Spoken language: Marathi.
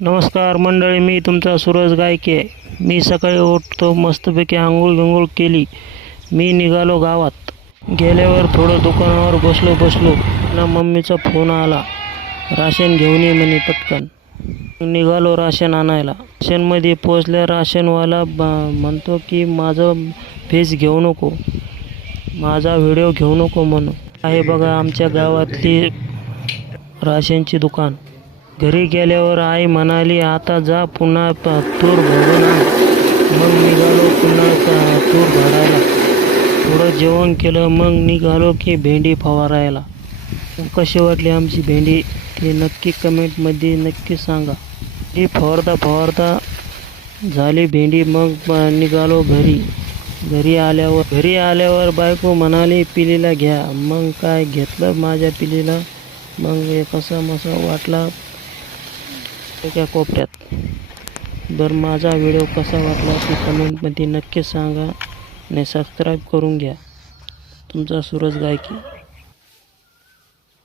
नमस्कार मंडळी, मी तुमचा सूरज गायके. मी सकाळी उठतो, मस्तपैकी आंघोळ केली. मी निघालो गावात. गेल्यावर थोडं दुकानावर बसलो ना मम्मीचा फोन आला, राशन घेऊन ये म्हणे पटकन. निघालो राशन आणायला. राशनमध्ये पोचल्या राशनवाला म्हणतो की माझं फेस घेऊ नको, माझा व्हिडिओ घेऊ नको म्हणून. आहे बघा आमच्या गावातली राशनची दुकान. घरी गेल्यावर आई म्हणाली, आता जा पुन्हा तूर भरून आण. मग निघालो पुन्हा तूर भरायला. थोडं जेवण केलं, मग निघालो की भेंडी फवारायला. कशी वाटली आमची भेंडी ते नक्की कमेंटमध्ये नक्की सांगा. ही फवारता झाली भेंडी. मग निघालो घरी. घरी आल्यावर बायको म्हणाली, पिलीला घ्या. मग काय घेतलं माझ्या पिलीला. मग कसा मसा वाटला एका कोपऱ्यात. बरं, माझा व्हिडिओ कसा वाटला ते कमेंटमध्ये नक्की सांगा आणि सबस्क्राईब करून घ्या. तुमचा सूरज गायके.